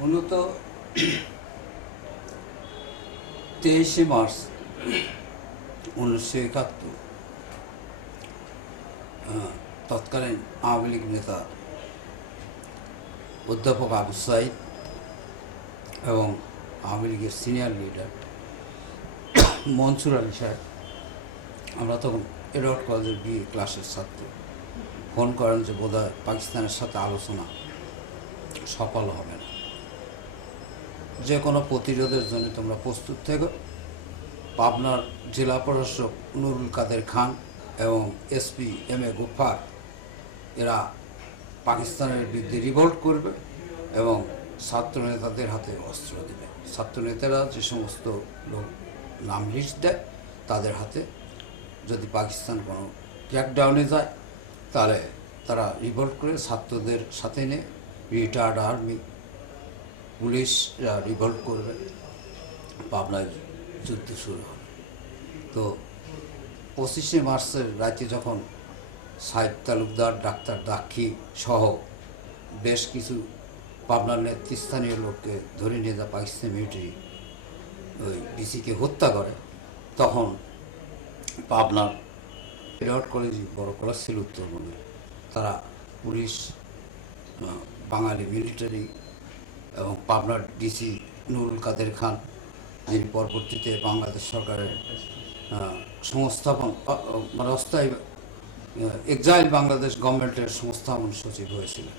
মূলত 23শে মার্চ 1971 তৎকালীন আওয়ামী লীগ নেতা অধ্যাপক আবু সাইদ এবং আওয়ামী লীগের সিনিয়র লিডার মনসুর আলী সাহেব, আমরা তখন এডওয়ার্ড কলেজের বিএ ক্লাসের ছাত্র, ফোন করেন যে বোধহয় পাকিস্তানের সাথে আলোচনা সফল হবে না, যে কোনো প্রতিরোধের জন্য তোমরা প্রস্তুত থেকো। পাবনার জেলা প্রশাসক নুরুল কাদের খান এবং এসপি এম.এ. গফফার এরা পাকিস্তানের বিরুদ্ধে রিভোল্ট করবে এবং ছাত্র নেতাদের হাতে অস্ত্র দেবে। ছাত্র নেতারা যে সমস্ত লোক নাম লিস্ট দেয় তাদের হাতে যদি পাকিস্তান কোনো ক্র্যাকডাউনে যায় তাহলে তারা রিভোল্ট করে ছাত্রদের সাথে নিয়ে রিটায়ার্ড আর্মি পুলিশরা রিভোল্ট করবে, পাবনায় যুদ্ধ শুরু হবে। তো 25শে মার্চের রাতে যখন সাইদ তালুকদার, ডাক্তার দাক্ষী সহ বেশ কিছু পাবনার নেতৃস্থানীয় লোককে ধরে নিয়ে যা পাকিস্তান মিলিটারি ওই ডিসিকে হত্যা করে, তখন পাবনার এডওয়ার্ড কলেজ বড় কলেজ ছিল উত্তরবঙ্গে, তারা পুলিশ, বাঙালি মিলিটারি এবং পাবনার ডিসি নুরুল কাদের খান, যিনি পরবর্তীতে বাংলাদেশ সরকারের সংস্থাপন মানে অস্থায়ী এক্সাইল বাংলাদেশ গভর্নমেন্টের সংস্থাপন সচিব হয়েছিলেন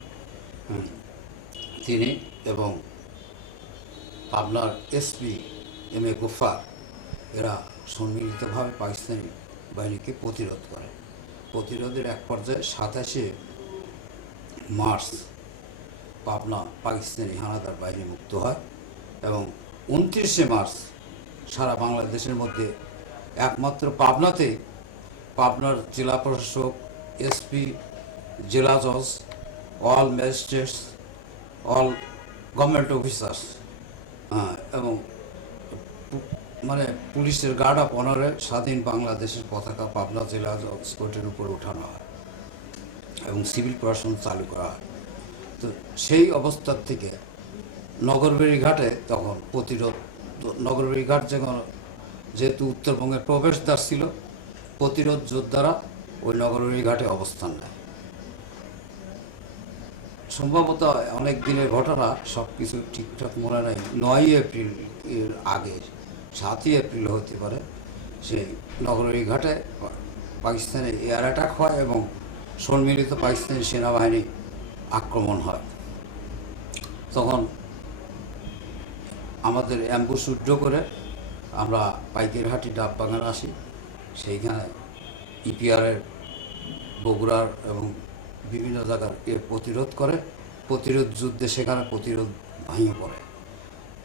তিনি, এবং পাবনার এসপি এম.এ. গফফার এরা সম্মিলিতভাবে পাকিস্তানি বাহিনীকে প্রতিরোধ করে। প্রতিরোধের এক পর্যায়ে 27শে মার্চ পাবনা পাকিস্তানি হানাদার বাহিনী মুক্ত হয় এবং 29শে মার্চ সারা বাংলাদেশের মধ্যে একমাত্র পাবনাতে পাবনার জেলা প্রশাসক, এসপি, জেলা জজ, all magistrates, all government officers এবং মানে পুলিশের গার্ড অফ অনারে স্বাধীন বাংলাদেশের পতাকা পাবনা জেলা জজ কোর্টের উপর ওঠানো হয় এবং সিভিল প্রশাসন চালু করা হয়। তো সেই অবস্থার থেকে নগরবেড়ি ঘাটে তখন প্রতিরোধ, নগরবেড়ি ঘাট যেহেতু উত্তরবঙ্গের প্রবেশদ্বার ছিল, প্রতিরোধ যোদ্ধারা ওই নগরবেড়ি ঘাটে অবস্থান নেয়। সম্ভবত অনেক দিনের ঘটনা, সব কিছু ঠিকঠাক মনে নেই, 9ই এপ্রিল এর আগে 7ই এপ্রিল হতে পারে, সেই নগরবেড়ি ঘাটে পাকিস্তানের এয়ার অ্যাটাক হয় এবং সম্মিলিত পাকিস্তানি সেনাবাহিনী আক্রমণ হয়। তখন আমাদের অ্যাম্বুশ উড্ড করে আমরা পাইকেরহাটি ডাব বাগানে আসি, সেইখানে ইপিআরের বগুড়ার এবং বিভিন্ন জায়গার প্রতিরোধ করে, প্রতিরোধ যুদ্ধে সেখানে প্রতিরোধ ভেঙে পড়ে।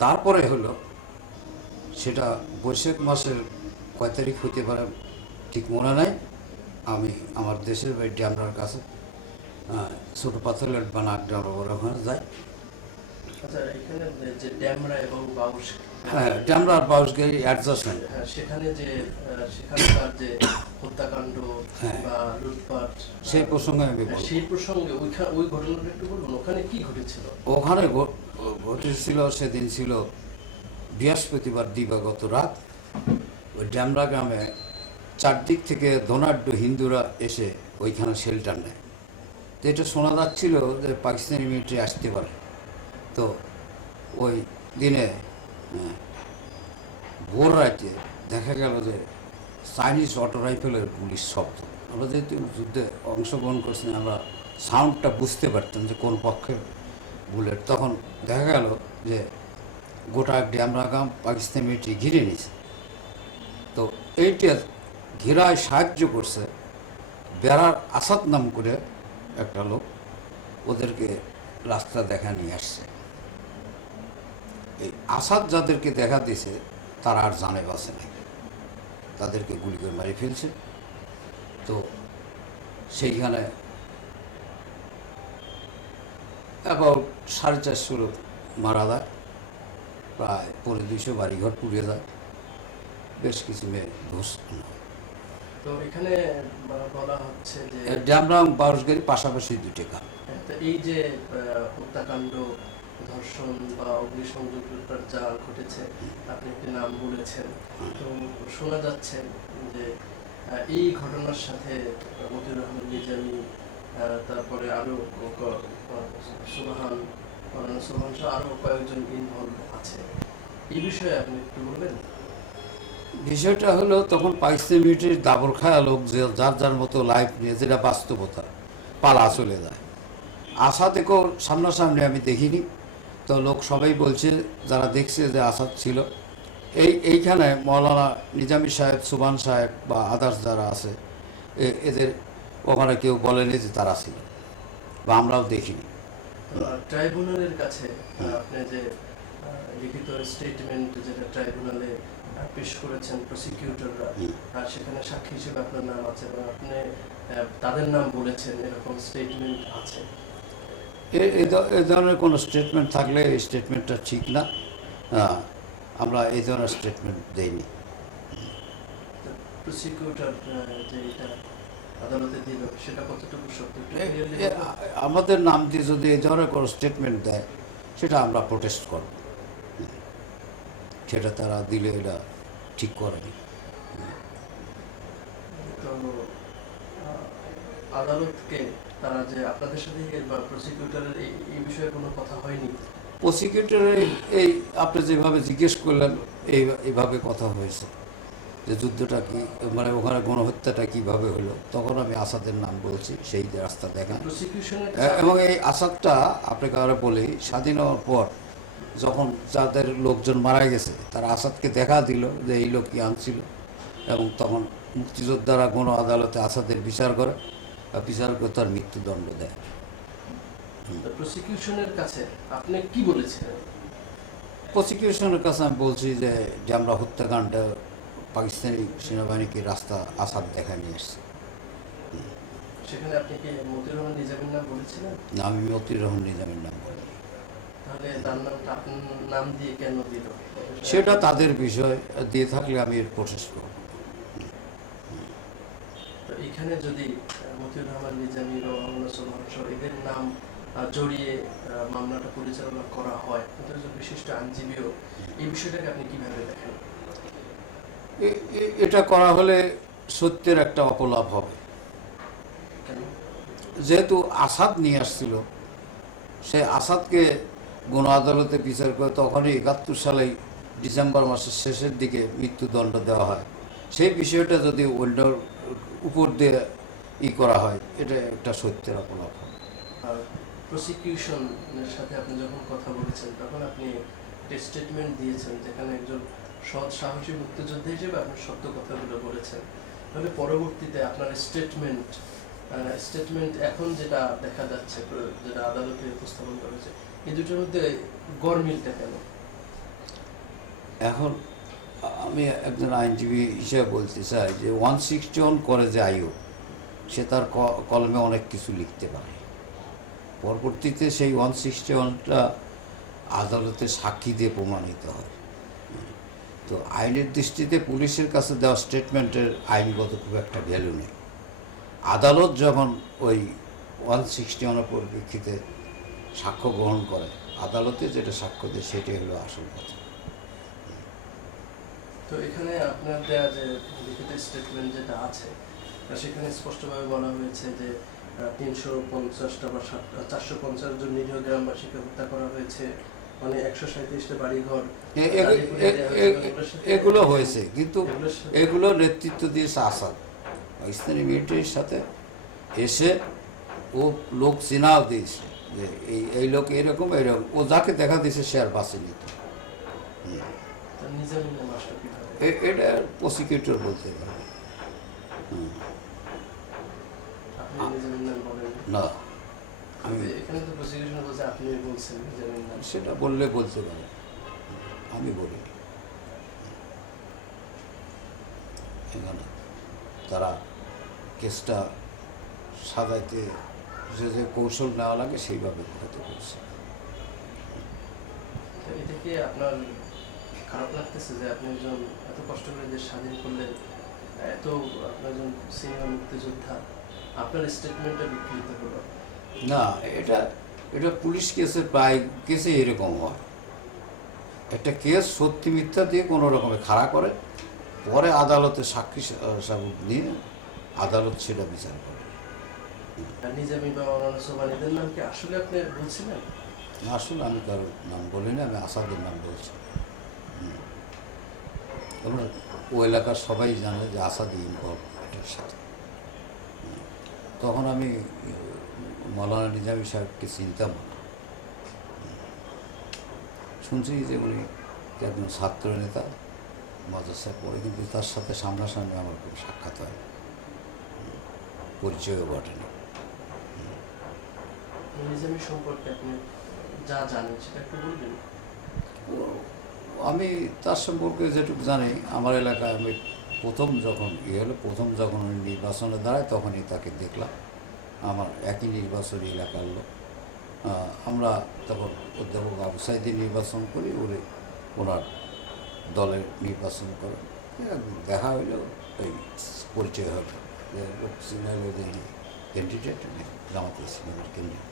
তারপরে হলো সেটা বৈশাখ মাসের কয় তারিখ হতে পারে ঠিক মনে নাই, আমি আমার দেশের বাড়ি ড্যামরার কাছে ছোটো পাথরের বানাক ড্যামরা ওখানে যাই। হ্যাঁ, ড্যামরা আর বাউসগাড়ি অ্যাডজাস্টমেন্ট, সেখানে যে সেখানকার যে হত্যাকাণ্ড বা লুটপাট, সেই প্রসঙ্গে ওই ঘটনাটা একটু বলুন, ওখানে কি ঘটেছিল? ওখানে ঘটেছিল সেদিন ছিল বৃহস্পতিবার দিবাগত রাত। ওই ড্যামরা গ্রামে চারদিক থেকে ধনাঢ্য হিন্দুরা এসে ওইখানে শেল্টার নেয়। তো এটা শোনা যাচ্ছিল যে পাকিস্তানি মিলিটারি আসতে পারে। তো ওই দিনে ভোর রাতে দেখা গেল যে চাইনিজ অটো রাইফেলের গুলির শব্দ। আমরা যেহেতু যুদ্ধে অংশগ্রহণ করছি, আমরা সাউন্ডটা বুঝতে পারতাম যে কোন পক্ষের বুলেট। তখন দেখা গেল যে গোটা ড্যামরা গ্রাম পাকিস্তানি মিলিটারি ঘিরে নিয়েছে। তো এইটা ঘেরায় সাহায্য করছে বেড়ার আসাদ নাম করে একটা লোক, ওদেরকে রাস্তা দেখা নিয়ে আসছে। এই আসাদ যাদেরকে দেখা দিয়েছে তারা আর জানে বাঁচে নাই, তাদেরকে গুলি করে মারি ফেলছে। তো সেইখানে অ্যাবাউট 450 লোক মারা যায়, প্রায় 200 বাড়িঘর পুড়ে যায়, বেশ কিছু মেয়ে ধর্ষণ হয়। তো এখানে বলা হচ্ছে যে ড্যামরা বাউসগাড়ি পাশাপাশি দুইটা গ্রাম। এই যে হত্যাকাণ্ড, ধর্ষণ বা অগ্নিসংযোগ লুটপাট যা ঘটেছে আপনি একটি নাম বলেছেন, তো শোনা যাচ্ছে যে এই ঘটনার সাথে মতিউর রহমান নিজামী, তারপরে আরো সুবহান সুবহান সহ আরো কয়েকজন ইনভলভ আছে। এই বিষয়ে আপনি একটু বলবেন? বিষয়টা হলো তখন পাকিস্তানি মিলিটারির দাবর খায়া লোক যে যার যার মতো লাইফ নিয়ে, যেটা বাস্তবতা, পালা চলে যায়। আসাদেকেও সামনাসামনি আমি দেখিনি, তো লোক সবাই বলছে যারা দেখছে যে আসাদ ছিল। এইখানে মৌলানা নিজামী সাহেব, সুবহান সাহেব বা আদার্স যারা আছে, এদের ওখানে কেউ বলেনি যে তারা ছিল, বা আমরাও দেখিনি। ট্রাইব্যুনালের কাছে আপনি যে লিখিত স্টেটমেন্ট যেটা ট্রাইব্যুনালে পেশ করেছেন প্রসিকিউটররা, আর সেখানে সাক্ষী হিসেবে আপনার নাম আছে এবং আপনি তাদের নাম বলেছেন, এরকম স্টেটমেন্ট আছে? এই ধরনের কোনো স্টেটমেন্ট থাকলে এই স্টেটমেন্টটা ঠিক না। আমরা এই ধরনের স্টেটমেন্ট দেইনি। প্রসিকিউটর যে এটা আদালতে দিল সেটা কতটুকু সত্য? আমাদের নাম দিয়ে যদি এই ধরনের কোনো স্টেটমেন্ট দেয়, সেটা আমরা প্রোটেস্ট করব। সেটা তারা দিলে এটা ঠিক করেনি। তো আদালতকে তারা যে আপনাদের সাথে বা প্রসিকিউটরের এই বিষয়ে কোনো কথা হয়নি? প্রসিকিউটরের এই আপনি যেভাবে জিজ্ঞেস করলেন, এইভাবে কথা হয়েছে যে যুদ্ধটা কি, মানে ওখানে গণহত্যাটা কিভাবে হলো, তখন আমি আসাদের নাম বলছি, সেই রাস্তা দেখা। এবং এই আসাদটা আপনাকে আরো বলি, স্বাধীন হওয়ার পর যখন যাদের লোকজন মারা গেছে, তারা আসাদকে দেখা দিল যে এই লোকই আনছিল, এবং তখন মুক্তিযোদ্ধারা গণ আদালতে আসাদের বিচার করে, বিচার করে তার মৃত্যুদণ্ড দেয়। প্রসিকিউশনের কাছে আপনি কি বলেছিলেন? প্রসিকিউশনের কাছে আমি বলছি যে আমরা হত্যাকাণ্ড পাকিস্তানি সেনাবাহিনীকে রাস্তা আসাদ দেখা নিয়ে এসছি। সেখানে আপনি কি মতিউর রহমান নিজামীর নাম বলেছিলেন? না, আমি মতিউর রহমান নিজামীর নাম বলি। তাহলে তার নামটা আপনার নাম দিয়ে কেন দিল? সেটা তাদের বিষয়, দিয়ে থাকলে আমি এর প্রসেস করব। তো এখানে যদি মতিউর রহমান নিজামী বা সুবহান সহ এদের নাম জড়িয়ে মামলাটা পরিচালনা করা হয়, কিন্তু বিশিষ্ট আইনজীবীও, এই বিষয়টাকে আপনি কিভাবে দেখেন? এটা করা হলে সত্যের একটা অপলাভ হবে। যেহেতু আসাদ নিয়ে আসছিল, সে আসাদকে গণ আদালতে বিচার করে তখনই 71 সালেই ডিসেম্বর মাসের শেষের দিকে মৃত্যুদণ্ড দেওয়া হয়। সেই বিষয়টা যদি অন্য উপর দিয়ে করা হয়, এটা একটা সত্যের অপলাভ হবে। আর প্রসিকিউশনের সাথে আপনি যখন কথা বলেছেন, তখন আপনি একটা স্টেটমেন্ট দিয়েছেন যেখানে একজন সৎ সাহসী মুক্তিযোদ্ধা হিসেবে আপনি সত্য কথাগুলো বলেছেন। তাহলে পরবর্তীতে আপনার স্টেটমেন্ট এখন যেটা দেখা যাচ্ছে, যেটা আদালতে উপস্থাপন করেছে, এই দুটোর মধ্যে গরমিলটা কেন? এখন আমি একজন আইনজীবী হিসেবে বলতে চাই যে 161 করে যে আইও, সে তার কলমে অনেক কিছু লিখতে পারে। পরবর্তীতে সেই 161টা আদালতে সাক্ষী দিয়ে প্রমাণিত হয়। তো আইনের দৃষ্টিতে পুলিশের কাছে দেওয়া স্টেটমেন্টের আইনগত খুব একটা ভ্যালু নেই। আদালত যখন ওই 161 পরিপ্রেক্ষিতে সাক্ষ্য গ্রহণ করে, আদালতে যেটা সাক্ষ্য দেয় সেটাই হলো আসল কথা। তো এখানে আপনার দেওয়া যে লিখিত স্টেটমেন্ট যেটা আছে, সেখানে স্পষ্টভাবে বলা হয়েছে যে 350টা বা 450 জন নিরীহ গ্রামবাসীকে হত্যা করা হয়েছে, মানে 137টা বাড়িঘর, এগুলো হয়েছে, কিন্তু এগুলো নেতৃত্ব দিয়েছে আসাদ। পাকিস্তানি মিলিটারির সাথে এসে ও লোক চিনাও দিয়েছে যে এই লোক এরকম, ও যাকে দেখা দিয়েছে সে আর বাঁচে নিত। এটা প্রসিকিউটর বলতে পারে না, আমি সেটা বললে বলতে পারে, আমি বলি। এখানে তারা কেসটা সাজাইতে যে কৌশল নেওয়া লাগে সেইভাবে হতে করছে। এটা কি আপনার খারাপ লাগতেছে যে আপনি একজন এত কষ্ট করে দেশ স্বাধীন করলেন, এত আপনার একজন সিনিয়র মুক্তিযোদ্ধা, আপনার স্টেটমেন্টটা বিকৃত হলো? না, এটা এটা পুলিশ কেসের প্রায় কেসে এরকম হয়, একটা কেস সত্যি মিথ্যা দিয়ে কোনো রকমে খাড়া করে, পরে আদালতে সাক্ষী সাবুক নিয়ে আদালত সেটা বিচার করে। নিজামী বা মাওলানা সোবানীদের নাম কি আসলে আপনি বলছিলেন? আসলে আমি কারোর নাম বলিনি, আমি আসাদের নাম বলছি। আমরা ও এলাকার সবাই জানে যে আসাদি ইনভলভ এটার সাথে। তখন আমি মৌলানা নিজামী সাহেবকে চিনতাম না। শুনছি যে উনি একজন ছাত্র নেতা, মাদ্রাসায় পড়ে, কিন্তু তার সাথে সামনাসামনি আমার কোনো সাক্ষাৎ হয়, পরিচয়ও ঘটেনি। নিজামী সম্পর্কে আপনি যা জানেন সেটা একটু বলবেন? আমি তার সম্পর্কে যেটুকু জানি, আমার এলাকায় আমি প্রথম যখন উনি নির্বাচনে দাঁড়ায় তখনই তাকে দেখলাম। আমার একই নির্বাচনী এলাকার লোক। আমরা তখন অধ্যাপক আবু সাইদি নির্বাচন করি, ওনার দলের নির্বাচন করে দেখা হইল, ওই পরিচয় হলো, লোক সিনিয়র ক্যান্ডিডেট, জামাত ইসলামের ক্যান্ডিডেট।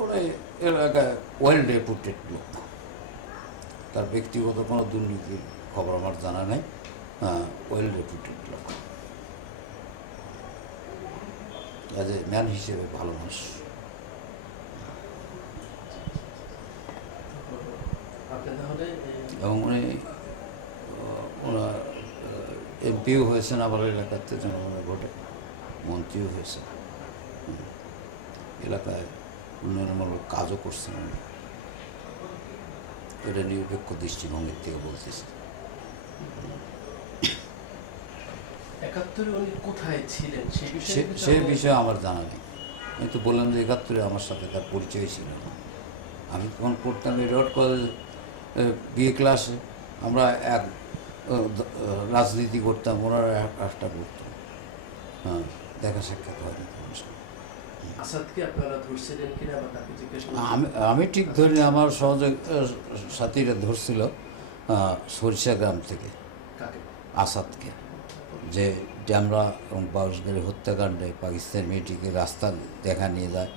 ওরা এলাকায় ওয়েল রেপুটেড লোক, তার ব্যক্তিগত কোনো দুর্নীতির খবর আমার জানা নেই, ওয়েল রেপুটেড লোক, অ্যাজ এ ম্যান হিসেবে ভালো মানুষ। আপনি তাহলে এবং উনি ওনার এমপিও হয়েছেন আমার এলাকাতে জনগণের ভোটে, মন্ত্রীও হয়েছেন, এলাকায় উন্নয়নমূলক কাজও করছেন উনি। এটা নিরপেক্ষ দৃষ্টিভঙ্গির থেকে বলতেছি। ৭১ উনি কোথায় ছিলেন সে বিষয়ে আমার জানা নেই। আমি তো বললাম যে ৭১ আমার সাথে তার পরিচয় ছিল না। আমি তখন পড়তাম এডওয়ার্ড কলেজ বিএ ক্লাসে, আমরা এক রাজনীতি করতাম, ওনারা একটা করতাম, দেখা সাক্ষাৎ হয়নি। আসাদকে আপনারা ধরছিলেন কিনা বা তাকে জিজ্ঞেস আমি ঠিক ধরিনি, আমার সহযোগ সাথীরা ধরছিল সরিষা গ্রাম থেকে কাকে? আসাদকে, যে ড্যামরা এবং বাউসগাড়ি হত্যাকাণ্ডে পাকিস্তান মেয়েটিকে রাস্তা দেখা নিয়ে যায়,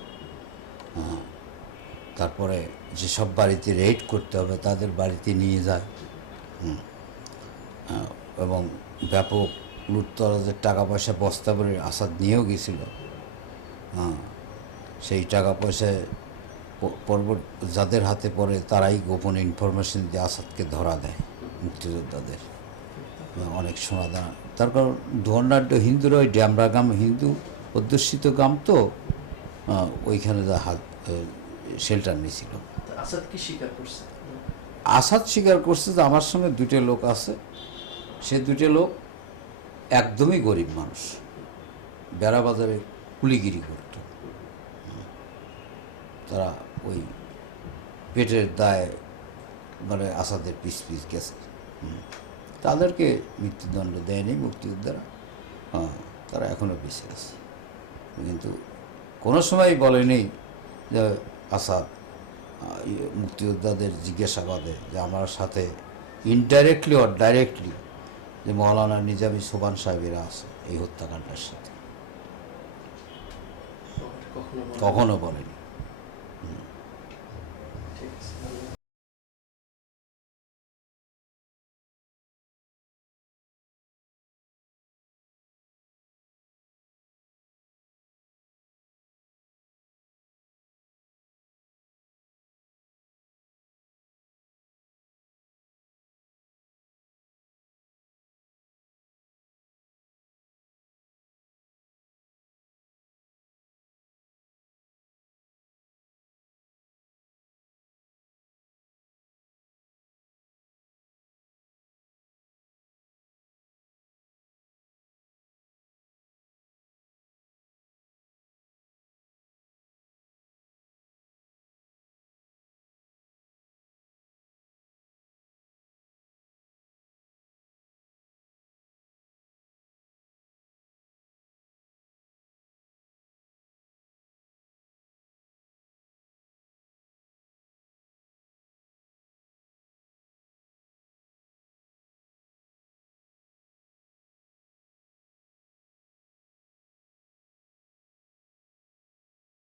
তারপরে যেসব বাড়িতে রেড করতে হবে তাদের বাড়িতে নিয়ে যায়, এবং ব্যাপক লুটতরাজের টাকা পয়সা বস্তা করে আসাদ নিয়েও গেছিল। সেই টাকা পয়সায় যাদের হাতে পড়ে তারাই গোপন ইনফরমেশন দিয়ে আসাদকে ধরা দেয়, মুক্তিযোদ্ধাদের অনেক সোনা দানা। তার কারণ ধর্নাঢ্য হিন্দুরা, ওই ড্যামরা গ্রাম হিন্দু অধ্যুষিত গ্রাম, তো ওইখানে যা শেল্টার নিয়েছিল। আসাদ কি স্বীকার করছে? আসাদ স্বীকার করছে যে আমার সঙ্গে দুটো লোক আছে, সে দুটো লোক একদমই গরিব মানুষ, বেড়াবাজারে কুলিগিরি করত, তারা ওই পেটের দায়ে মানে আসাদের পিস গেছে, তাদেরকে মৃত্যুদণ্ড দেয়নি মুক্তিযোদ্ধারা, তারা এখনও বেঁচে আছে। কিন্তু কোনো সময় বলেনি যে আসাদ মুক্তিযোদ্ধাদের জিজ্ঞাসাবাদে যে আমার সাথে ইনডাইরেক্টলি অর ডাইরেক্টলি যে মৌলানা নিজামী সোবান সাহেবেরা আছে এই হত্যাকাণ্ডের সাথে, কখনো বলেনি।